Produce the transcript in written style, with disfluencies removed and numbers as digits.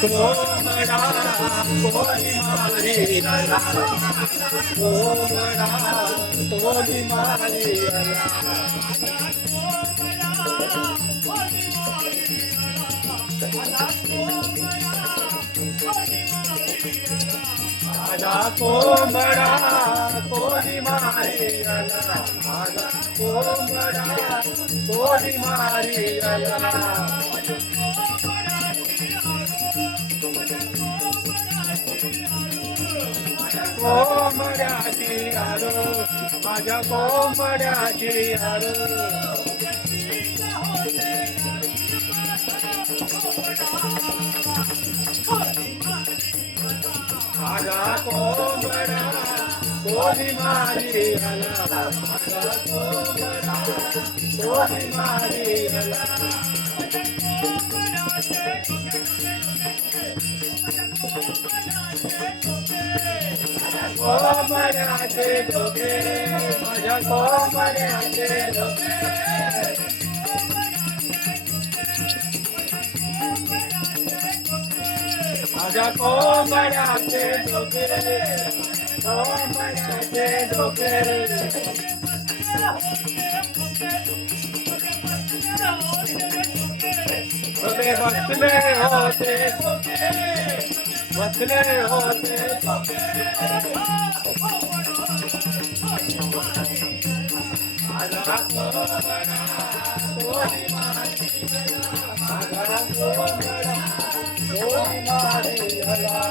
कोंबडा कोणी मारिला कोंबडा कोणी मारिला माझा कोंबडा कोणी मारिला माझा कोंबडा कोणी मारिला कोंबड्याची आरो माझ्या कोंबड्याची आरो माझा कोंबडा कोणी मारिला माझा कोंबडा कोणी मारिला कोंबड्याचे डोके माझ्या कोंबड्याचे डोके माझ्या कोंबड्याचे डोके कोंबड्याचे डोके बसले होते बसले होते माझा कोंबडा कोणी मारिला माझा कोंबडा कोणी मारिला